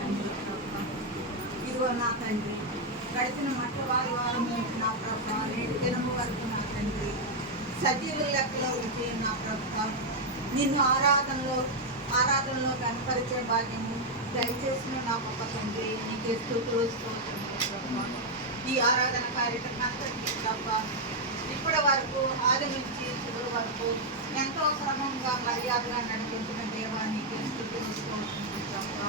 తండ్రి ప్రభా. ఇదిగో నా తండ్రి, గడిచిన మట్ల వారం నుంచి నా ప్రభా, నేటి దినము వరకు నా తండ్రి సజీవ లెక్కలో ఉంచి నా ప్రభా, నిన్ను ఆరాధనలో కనపరిచే భాగ్యము దయచేసిన నా గొప్ప తండ్రి, నీకు స్తుతులు స్తోత్రములు ప్రభా. ఈ ఆరాధన కార్యక్రమం అంతటినీ ప్రభా ఇప్పటి వరకు ఆది నుంచి చివరి వరకు ఎంతో క్రమంగా మర్యాదగా నడిపించిన దేవానికి స్తుతులు స్తోత్రములు ప్రభా.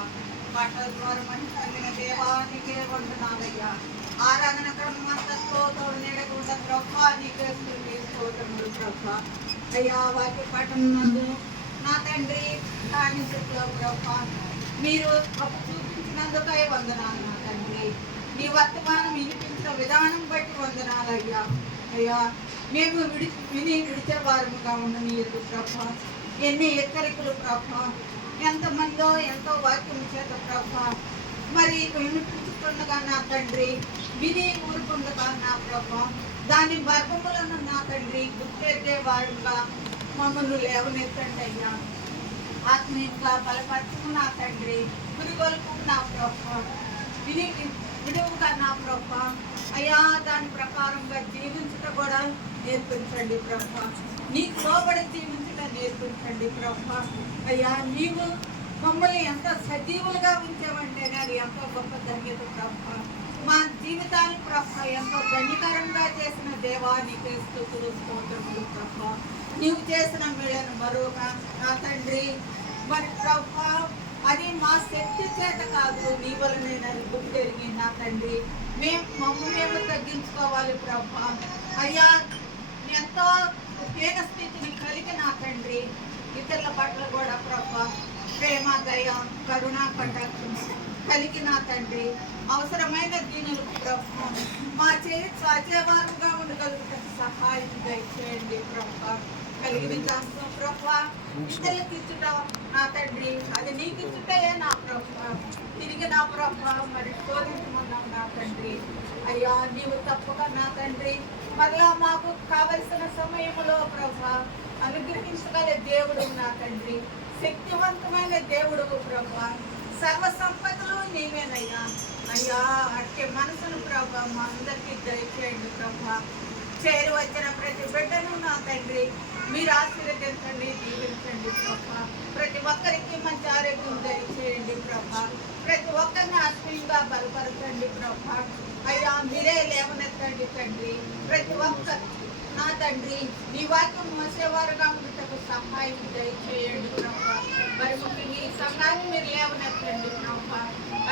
బట్టల ద్వారా మంచి కలిగిన దేవానికే వందనాలయ్యా. ఆరాధన క్రమం అంతతో నీడకుండా ప్రభా నీకే స్తుతులు స్తోత్రములు ప్రభా. అయ్యా వాక్య పఠనం నందు నా తండ్రి దాని చుట్టూ ప్రభా మీరు చూపించినందుకై వందనాలు నా తండ్రి. నీ వర్తమానం వినిపించిన విధానం బట్టి వందనాలయ్యా. అయ్యా మేము విని విడిచే వారముగా ఉండనీయదు ప్రభా. ఎన్ని హెచ్చరికలు ప్రభా, ఎంతమందో ఎంతో వాక్యం చేత ప్రభా మరి వినిపించుతుండగా నా తండ్రి, విని ఊరుకుండగా నా ప్రభా దాని మర్మములను నా తండ్రి గుర్తెట్టే వారుగా మమ్మల్ని లేవనెత్తండి అయ్యా. ఆత్మీయంగా బలపరచుకు నా తండ్రి, పురిగొల్పు నా ప్రభా, విడువుగా నా ప్రభా అయ్యా దాని ప్రకారంగా జీవించుట కూడా నేర్పించండి ప్రభా. నీకు లోబడి జీవించుట నేర్పించండి ప్రభా. అయ్యా నీవు మమ్మల్ని ఎంత సజీవులుగా ఉంచావంటే అది ఎంతో గొప్ప ధన్యత ప్రభా. మా జీవితాన్ని ప్రభా ఎంతో ధన్యకరంగా చేసిన దేవానికి స్తుతులు స్తోత్రములు ప్రభా. నీవు చేసిన మేళను మరొక నా తండ్రి మరి ప్రభా అది మా శక్తి చేత కాదు, నీ వలనైనది గుర్తెరిగి నా తండ్రి మేము తగ్గించుకోవాలి ప్రభా. అయ్యా ఎంతో హీన స్థితిని కలిగి నా తండ్రి ఇతరుల పట్ల కూడా ప్రభా ప్రేమ దయ కరుణ కటాక్షం కలిగి నా తండ్రి అవసరమైన దీనులకు ప్రభా మా సాధ్యవారుగా ఉండగలుగుతాం సహాయం దయచేయండి ప్రభా. కలిగిన ప్రభా ఇతరులకు ఇచ్చుట నా తండ్రి అది నీకు ఇచ్చుటే నా ప్రభా. తిరిగి నా ప్రభా మరి శోధించమన్నాం నా తండ్రి. అయ్యా నీవు తప్పక నా తండ్రి మరలా మాకు కావలసిన సమయంలో ప్రభా అనుగ్రహించగల దేవుడు నా తండ్రి, శక్తివంతమైన దేవుడు ప్రభా. సర్వ సంపదలు నీవేనయ్యా. అయ్యా అట్టే మనసును ప్రభా మా అందరికీ దయచేయండి ప్రభా. చేరి వచ్చిన ప్రతి బిడ్డను నా తండ్రి మీరు ఆశీర్వదించండి, దీవించండి ప్రభా. ప్రతి ఒక్కరికి మంచి ఆరోగ్యం దయచేయండి ప్రభా. ప్రతి ఒక్కరిని ఆత్మీయంగా బలపరచండి ప్రభా. అయ్యా మీరే లేవనెత్తండి తండ్రి. ప్రతి ఒక్కరు నా తండ్రి నీ వాక్యం మోసేవారుగా ఉండటకు సహాయం దయచేయండి ప్రభా. మరి ముఖ్యంగా ఈ సమయాన్ని మీరు లేవనెత్తండి ప్రభా.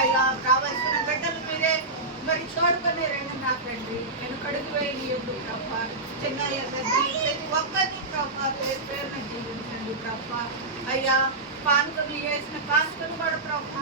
అయ్యా కావలసిన బిడ్డలు మీరే మరి తోడుకొని రండి నా తండ్రి. వెనుకడుగు వేయనియొద్దు ప్రభా. చిన్న తండ్రి ప్రతి ఒక్కరిని ప్రభా పేరున జీవించండి ప్రభా. అయ్యా కానుకలు వేసిన కానుకలు కూడా ప్రభా